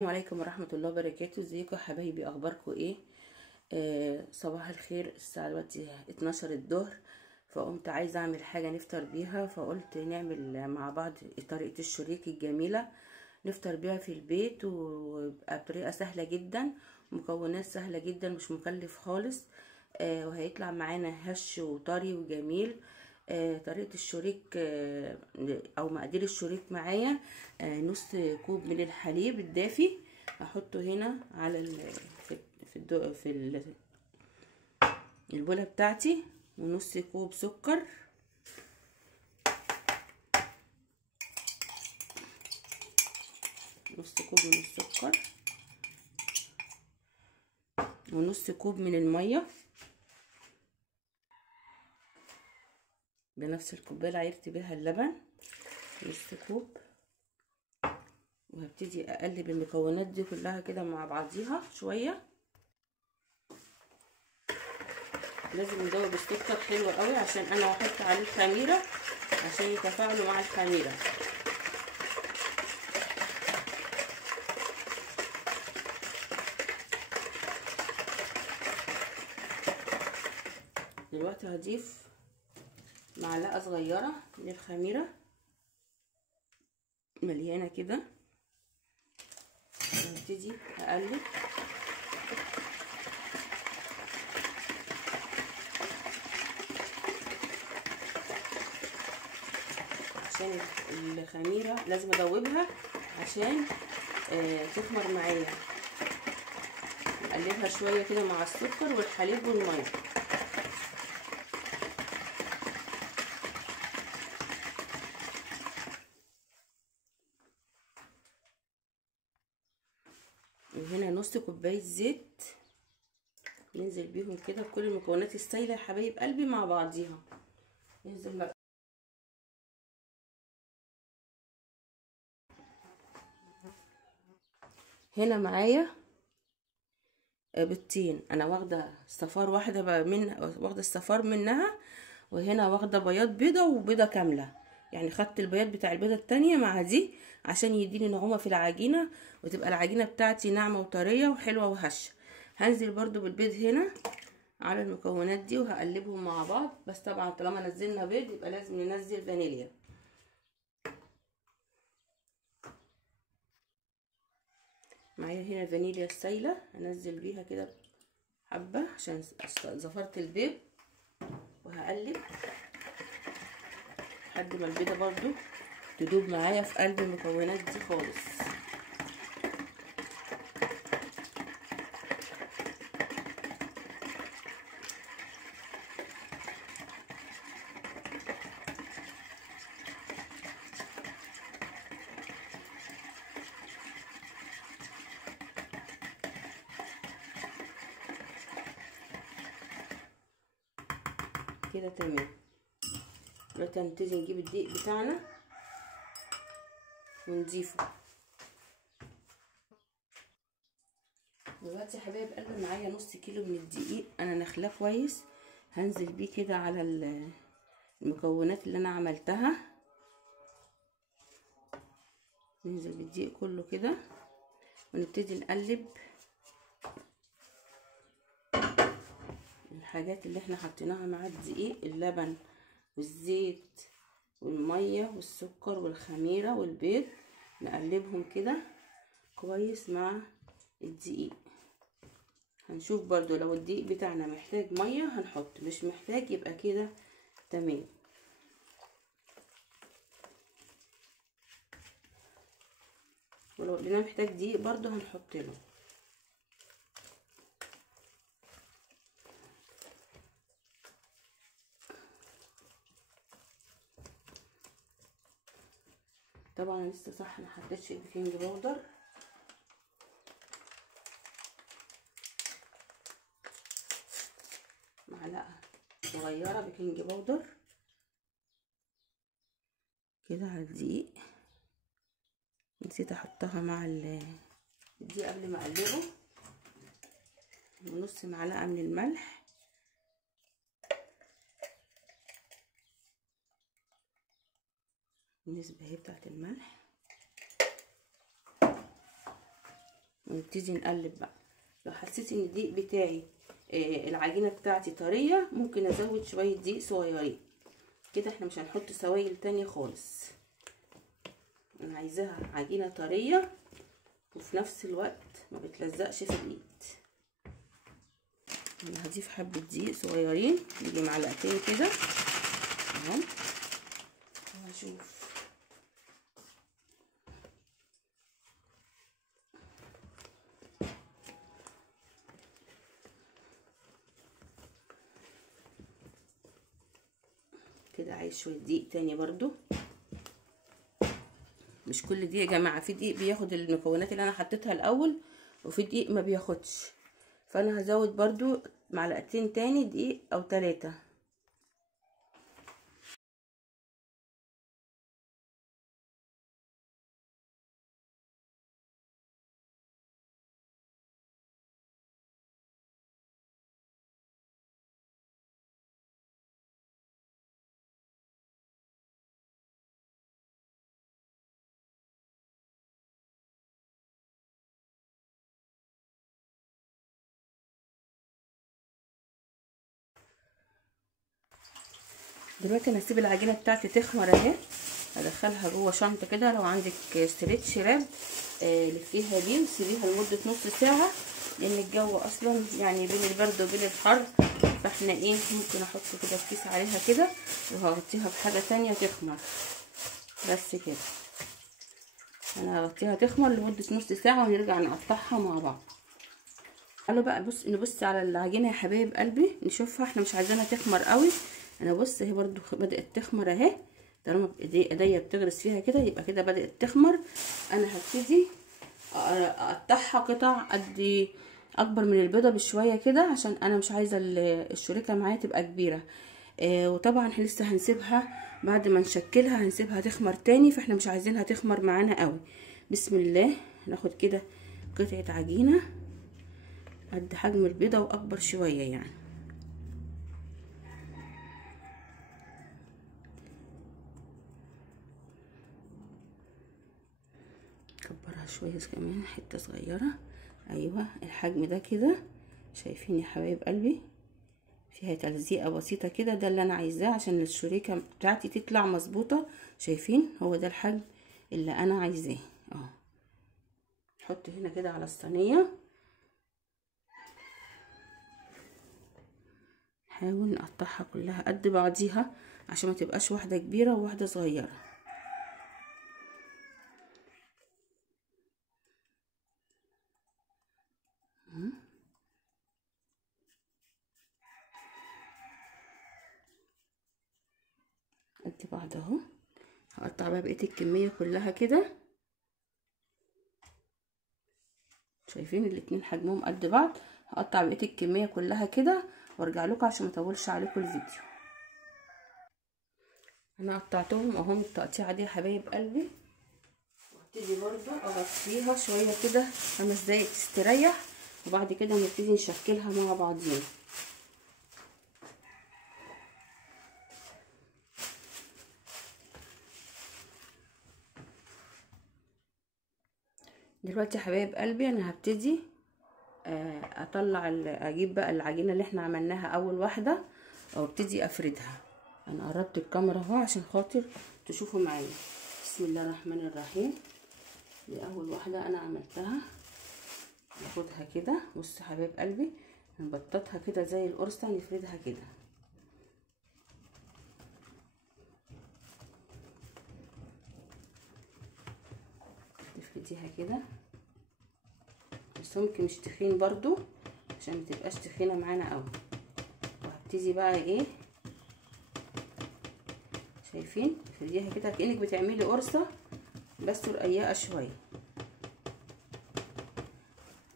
السلام عليكم ورحمة الله وبركاته. ازيكم يا حبايبي؟ اخباركم ايه؟ صباح الخير. الساعة دلوقتي 12 الظهر، فقمت عايزة اعمل حاجة نفطر بيها، فقلت نعمل مع بعض طريقة الشريك الجميلة نفطر بيها في البيت، ويبقى بطريقة سهلة جدا، مكونات سهلة جدا، مش مكلف خالص. وهيطلع معانا هش وطري وجميل. طريقة الشريك او مقادير الشريك معايا: نص كوب من الحليب الدافي، هحطه هنا على في البولة بتاعتي، ونص كوب سكر، نص كوب من السكر، ونص كوب من المية بنفس الكوبايه اللي عيرت بيها اللبن، نص كوب. وهبتدي اقلب المكونات دي كلها كده مع بعضيها شويه. لازم ندوب السكر حلو قوي عشان انا هحط عليه الخميره عشان يتفاعلوا مع الخميره. دلوقتي هضيف معلقه صغيره من الخميره مليانه كده، وهبتدي اقلب عشان الخميره لازم ادوبها عشان تخمر معايا. اقلبها شويه كده مع السكر والحليب والميه. وهنا نص كوبايه زيت ننزل بيهم كده بكل المكونات السايله يا حبايب قلبي مع بعضيها. ننزل بقى هنا معايا بيضتين، انا واخده صفار واحده بقى واخده الصفار منها، وهنا واخده بياض بيضه وبيضه كامله، يعني خدت البياض بتاع البيضه التانية مع دي عشان يديني نعومه في العجينه، وتبقى العجينه بتاعتي ناعمه وطريه وحلوه وهشه. هنزل برضو بالبيض هنا على المكونات دي وهقلبهم مع بعض، بس طبعا طالما نزلنا بيض يبقى لازم ننزل فانيليا. معايا هنا الفانيليا السايله، هنزل بيها كده حبه عشان زفرت البيض، وهقلب لحد ما البيضه برضو تدوب معايا في قلب المكونات دي خالص. كده تمام. دلوقتي هنبتدي نجيب الدقيق بتاعنا ونضيفه. دلوقتي يا حبايب قلبي معايا نص كيلو من الدقيق، انا نخلاه كويس، هنزل بيه كده على المكونات اللي انا عملتها. ننزل بالدقيق كله كده ونبتدي نقلب الحاجات اللي احنا حطيناها مع الدقيق: اللبن والزيت والميه والسكر والخميره والبيض، نقلبهم كده كويس مع الدقيق. هنشوف برضو لو الدقيق بتاعنا محتاج ميه هنحط، مش محتاج يبقى كده تمام. ولو لقينا محتاج دقيق برضو هنحط له. طبعا لسه صح ما حطيتش البيكنج باودر، معلقه صغيره بيكنج باودر كده على الدقيق، نسيت احطها مع الدقيق قبل ما اقلبه. ونص معلقه من الملح، النسبه اهي بتاعت الملح. ونبتدي نقلب بقى. لو حسيت ان الدقيق بتاعي العجينه بتاعتي طريه، ممكن ازود شويه دقيق صغيرين كده. احنا مش هنحط سوائل تانية خالص، انا عايزاها عجينه طريه وفي نفس الوقت ما بتلزقش في الايد. انا هضيف حبه دقيق صغيرين، يجي معلقتين كده اهو. وهشوف كده. عايز شويه دقيق تاني برضو، مش كل دقيق يا جماعه، في دقيق بياخد المكونات اللي انا حطيتها الاول وفي دقيق ما بياخدش، فانا هزود برضو معلقتين تاني دقيق او 3. دلوقتي انا هسيب العجينه بتاعتي تخمر اهي، هدخلها جوه شنطه كده. لو عندك ستريتش راب لفيها بيه وسيبيها لمده نص ساعه، لان الجو اصلا يعني بين البرد وبين الحر، فاحنا ايه ممكن احط كده الكيس عليها كده وهغطيها بحاجه تانية تخمر بس كده. انا هغطيها تخمر لمده نص ساعه ونرجع نقطعها مع بعض. تعالوا بقى نبص على العجينه يا حبايب قلبي، نشوفها. احنا مش عايزينها تخمر قوي. انا بص اهي برضو بدات تخمر اهي، طالما ايديا بتغرس فيها كده يبقى كده بدات تخمر. انا هبتدي اقطعها قطع قد اكبر من البيضه بشويه كده، عشان انا مش عايزه الشريكه معايا تبقى كبيره. وطبعا احنا لسه هنسيبها بعد ما نشكلها، هنسيبها تخمر تاني، فاحنا مش عايزينها تخمر معانا قوي. بسم الله. ناخد كده قطعه عجينه قد حجم البيضه واكبر شويه يعني. كبرها شويه كمان حته صغيره. ايوه الحجم ده كده، شايفين يا حبايب قلبي؟ فيها تلزيقه بسيطه كده، ده اللي انا عايزاه عشان الشريكه بتاعتي تطلع مظبوطه. شايفين؟ هو ده الحجم اللي انا عايزاه اهو. نحط هنا كده على الصينيه، نحاول نقطعها كلها قد بعضيها عشان ما تبقاش واحده كبيره وواحده صغيره. قد بعض اهو. هقطع بقى بقيه الكميه كلها كده. شايفين الاتنين حجمهم قد بعض؟ هقطع بقيه الكميه كلها كده وارجع لكم عشان ما اطولش عليكم الفيديو. انا قطعتهم اهو التقطيعه دي يا حبايب قلبي، وابتدي برضو اغطيها شويه كده 5 دقايق تستريح، وبعد كده نبتدي نشكلها مع بعضينا. دلوقتي يا حبايب قلبي انا هبتدي اجيب بقى العجينه اللي احنا عملناها اول واحده وابتدي افردها. انا قربت الكاميرا اهو عشان خاطر تشوفوا معايا. بسم الله الرحمن الرحيم. دي اول واحده انا عملتها. ناخدها كده، بصوا يا حبايب قلبي، نبططها كده زي القرصه، نفردها كده. تفرديها كده السمك مش تخين برضو عشان ما تبقاش تخينه معانا قوي. وهبتدي بقى ايه، شايفين؟ تفرديها كده كأنك بتعملي قرصه بس رقيقه شويه.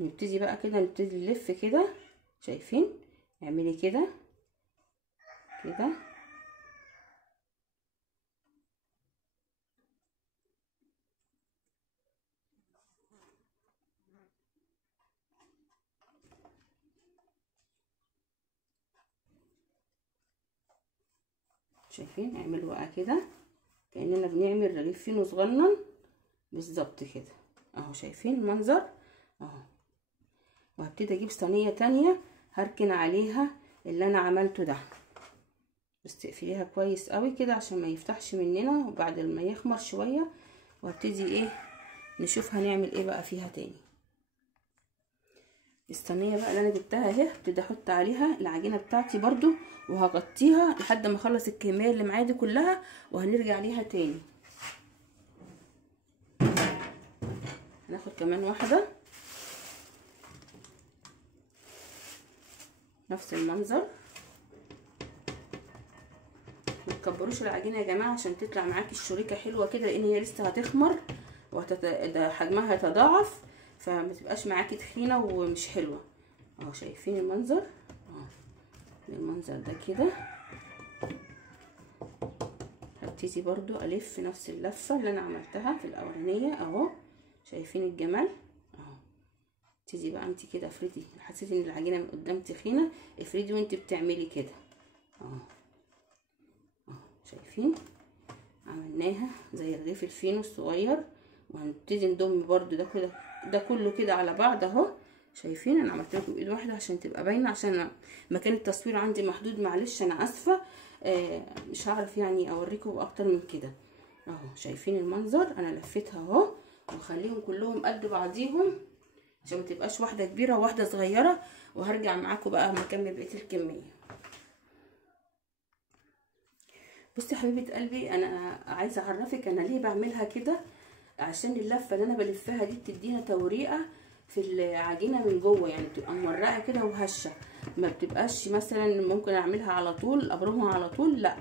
نبتدي بقى كده نبتدي نلف كده، شايفين؟ اعملي كده كده. شايفين؟ اعملوا بقى كده كأننا بنعمل رغيف فينو صغنن بالظبط كده اهو. شايفين المنظر اهو؟ وهبتدي اجيب صينيه تانية هركن عليها اللي انا عملته ده، بس تقفليها كويس قوي كده عشان ما يفتحش مننا، وبعد ما يخمر شويه وهبتدي ايه نشوف هنعمل ايه بقى فيها تاني. الصينيه بقى اللي انا جبتها اهي هبتدي احط عليها العجينه بتاعتي برضو، وهغطيها لحد ما اخلص الكميه اللي معايا دي كلها، وهنرجع ليها تاني. هناخد كمان واحده نفس المنظر. ما تكبروش العجينه يا جماعه عشان تطلع معاكي الشريكه حلوه كده، لان هي لسه هتخمر حجمها هيتضاعف، فما تبقاش معاكي تخينه ومش حلوه. اهو شايفين المنظر اهو، المنظر ده كده. هبتدي برضو الف نفس اللفه اللي انا عملتها في الاولانيه اهو، شايفين الجمال اهو. تيجي بقى انت كده افردي، حسيتي ان العجينه من قدام تخينه افردي وانت بتعملي كده اهو اهو. شايفين عملناها زي رغيف الفينو الصغير، وهنبتدي نضم برضو ده كده ده كله كده على بعض اهو. شايفين انا عملت لكم بايد واحده عشان تبقى باينه، عشان مكان التصوير عندي محدود، معلش انا اسفه. مش هعرف يعني اوريكم اكتر من كده اهو. شايفين المنظر انا لفيتها اهو، وخليهم كلهم قد بعضيهم عشان ما تبقاش واحده كبيره وواحده صغيره. وهرجع معاكم بقى اما اكمل بقيه الكميه. بصي يا حبيبه قلبي، انا عايزه اعرفك انا ليه بعملها كده، عشان اللفه اللي انا بلفها دي بتدينا توريقه في العجينه من جوه، يعني بتبقى مورقه كده وهشه، ما بتبقاش مثلا ممكن اعملها على طول ابرمها على طول، لا.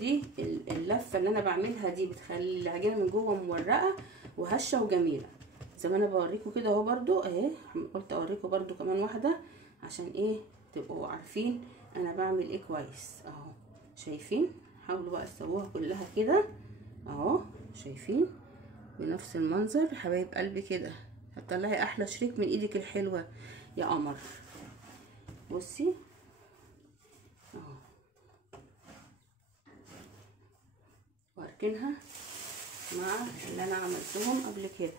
دي اللفه اللي انا بعملها دي بتخلي العجينه من جوه مورقه وهشه وجميله، زي ما انا بوريكم كده اهو. برضو اهي قلت اوريكم برضو كمان واحده عشان ايه تبقوا عارفين انا بعمل ايه كويس اهو. شايفين؟ حاولوا بقى تسووها كلها كده اهو. شايفين بنفس المنظر حبايب قلبي كده، هتطلعي احلى شريك من ايدك الحلوه يا قمر. بصي اهو، واركنها مع اللي انا عملتهم قبل كده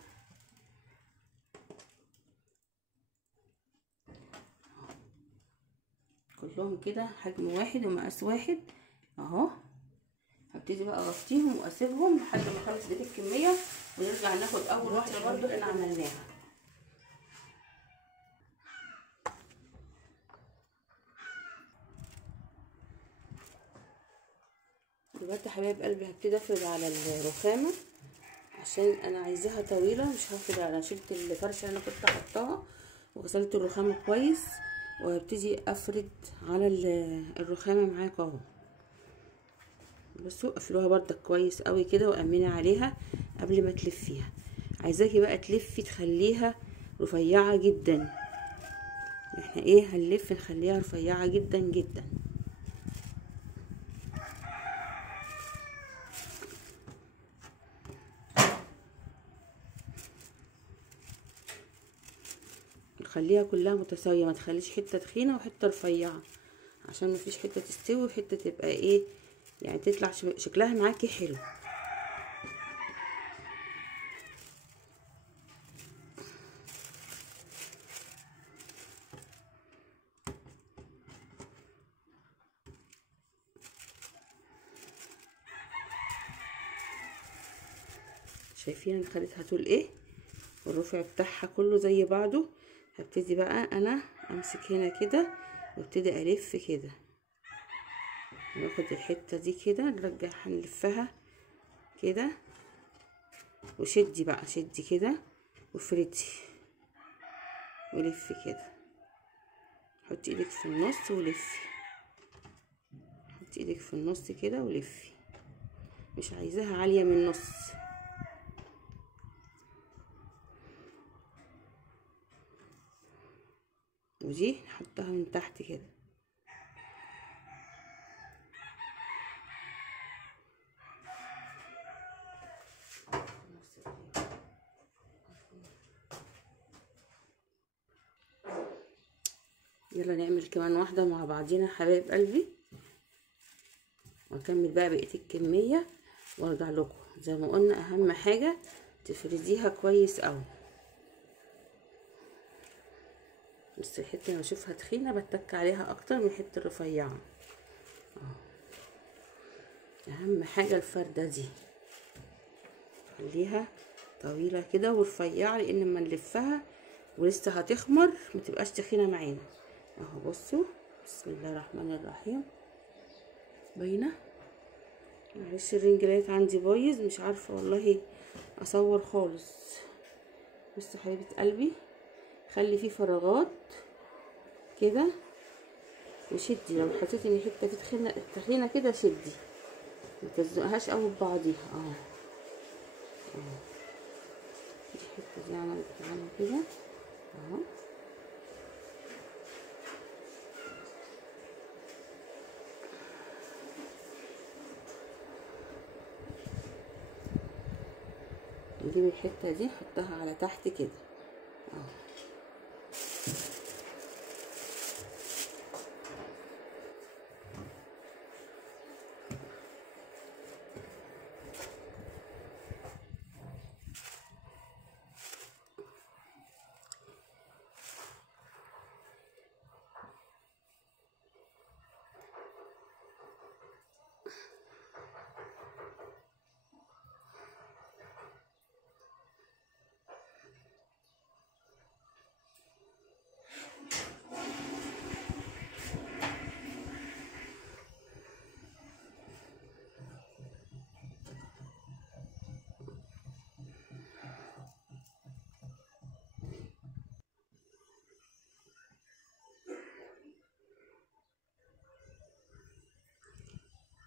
كلهم كده حجم واحد ومقاس واحد اهو. هبتدي بقى اغطيهم واسيبهم لحد ما اخلص بقيه الكميه، ونرجع ناخد اول واحده برضو احنا عملناها. دلوقتي حبايب قلبي هبتدي افرد على الرخامه عشان انا عايزاها طويله، مش هفرد على، شلت الفرشه اللي انا كنت حطاها وغسلت الرخامه كويس، وهبتدي افرد على الرخامه معاكم اهو. بصوا قفلوها بردك كويس قوي كده وامني عليها قبل ما تلفيها. عايزاكي بقى تلفي تخليها رفيعه جدا، احنا ايه هنلف نخليها رفيعه جدا جدا. نخليها كلها متساويه، ما تخليش حته تخينه وحته رفيعه، عشان ما فيش حته تستوي وحته تبقى ايه يعني تطلع شكلها معاكي حلو. شايفين انا خليتها طول ايه، والرفع بتاعها كله زي بعضه. هبتدي بقى انا امسك هنا كده وابتدي الف كده، ناخد الحته دي كده نرجعها نلفها كده، وشدي بقى شدي كده وافردي ولفي كده. حطي ايدك في النص ولفي، حطي ايدك في النص كده ولفي، مش عايزاها عاليه من النص. ودي نحطها من تحت كده. يلا نعمل كمان واحده مع بعضينا حبايب قلبي، واكمل بقى بقيه الكميه وارجع لكم. زي ما قلنا اهم حاجه تفرديها كويس قوي. بس الحته اللي بشوفها تخينه بتك عليها اكتر من الحته الرفيعه. اهم حاجه الفرده دي خليها طويله كده ورفيعه، لان لما نلفها ولسه هتخمر ما تبقاش تخينه معانا اهو. بصوا بسم الله الرحمن الرحيم. باينه؟ معلش الرنج لايت عندي بايظ، مش عارفه والله اصور خالص. بصوا حبيبه قلبي، خلي فيه فراغات كده وشدي. لو حسيتي ان حته في تخينه كده شدي، ما تلزقهاش قوي ببعضيها. دي الحته دي عملت معانا كده اهو. نجيب الحته دي نحطها على تحت كده اهو.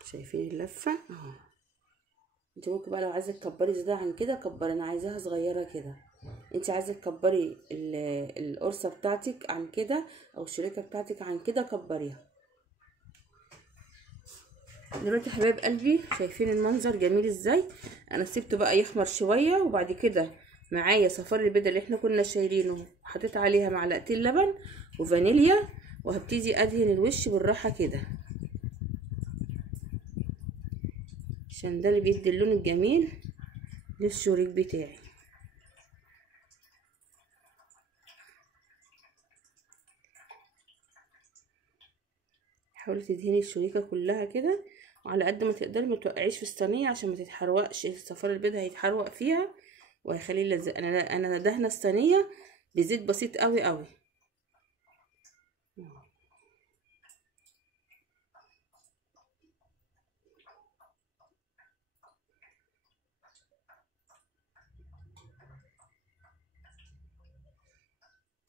شايفين اللفه اهو. انت ممكن بقى لو عايزه تكبري زياده عن كده كبري، انا عايزاها صغيره كده. انت عايزه تكبري القرصه بتاعتك عن كده او الشريكه بتاعتك عن كده كبريها. دلوقتي حبايب قلبي شايفين المنظر جميل ازاي؟ انا سيبته بقى يخمر شويه، وبعد كده معايا صفار البيضه اللي احنا كنا شايلينه، حطيت عليها معلقتين لبن وفانيليا، وهبتدي ادهن الوش بالراحه كده عشان ده اللي بيدي اللون الجميل للشوريك بتاعي. حاولي تدهني الشريكه كلها كده، وعلى قد ما تقدري ما توقعيش في الصينيه عشان ما تتحرقش. صفار البيض هيتحرق فيها وهيخليه لزق. انا دهنه الصينيه بزيت بسيط قوي قوي.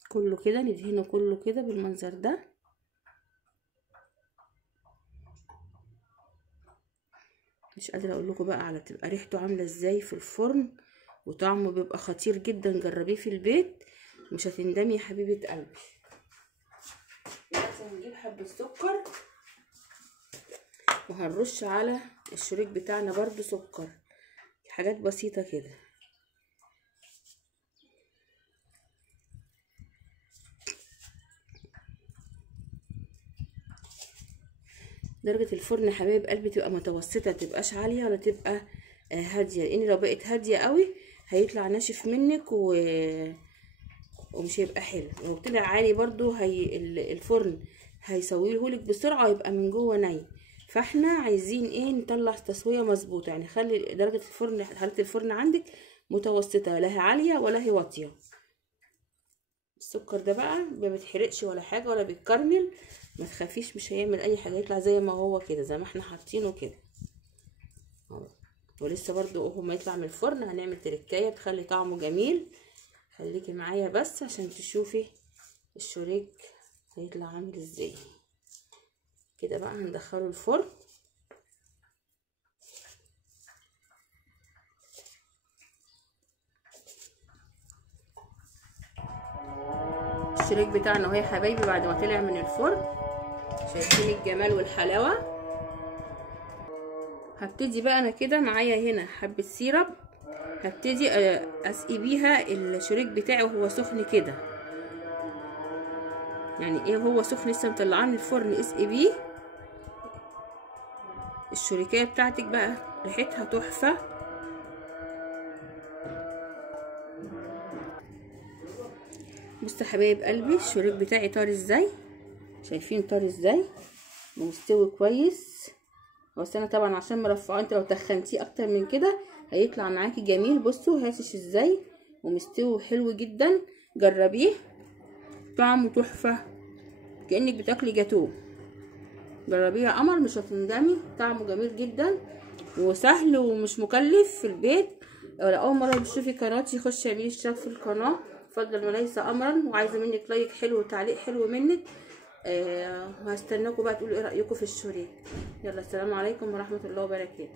كله كده ندهنه كله كده بالمنظر ده. مش قادره اقول لكم بقى على تبقى ريحته عامله ازاي في الفرن، وطعمه بيبقى خطير جدا. جربيه في البيت مش هتندمي يا حبيبه قلبي. دلوقتي هنجيب حبه سكر وهنرش على الشريك بتاعنا برضو سكر، حاجات بسيطه كده. درجه الفرن يا حبايب قلبي تبقى متوسطه، متبقاش عاليه ولا تبقى هاديه، لان لو بقت هاديه قوي هيطلع ناشف منك ومش هيبقى حلو. لو طلع عالي برضو الفرن هيسويهولك بسرعه ويبقى من جوه ني. فاحنا عايزين ايه؟ نطلع تسويه مظبوطه، يعني خلي درجه الفرن، حراره الفرن عندك متوسطه، لا هي عاليه ولا هي واطيه. السكر ده بقى ما بيتحرقش ولا حاجه ولا بيتكرمل، ما تخافيش، مش هيعمل اي حاجه، يطلع زي ما هو كده زي ما احنا حاطينه كده. ولسه برضو اهو ما يطلع من الفرن هنعمل تركايه تخلي طعمه جميل. خليكي معايا بس عشان تشوفي الشريك هيطلع عامل ازاي. كده بقى هندخله الفرن. الشريك بتاعنا اهو يا حبايبي بعد ما طلع من الفرن، شايفين الجمال والحلاوه. هبتدي بقى انا كده معايا هنا حبه سيرب، هبتدي اسقي بيها الشريك بتاعي وهو سخن كده. يعني ايه هو سخن لسه مطلعاه من الفرن اسقي بيه. الشريكيه بتاعتك بقى ريحتها تحفه. بصوا يا حبايب قلبي الشريك بتاعي طار ازاي، شايفين طار ازاي ومستوي كويس. بس انا طبعا عشان مرفعه، انت لو تخنتيه اكتر من كده هيطلع معاكي جميل. بصوا هاسش ازاي ومستوي حلو جدا، جربيه طعمه تحفه كأنك بتاكلي جاتوه. جربيه يا قمر مش هتندمي، طعمه جميل جدا وسهل ومش مكلف في البيت. لو اول مره بتشوفي قناتي خشي اعملي اشتراك في القناه فضلا وليس امرا، وعايزه منك لايك حلو وتعليق حلو منك. وهستناكم بقى تقولوا ايه رايكم في الشريك. يلا السلام عليكم ورحمه الله وبركاته.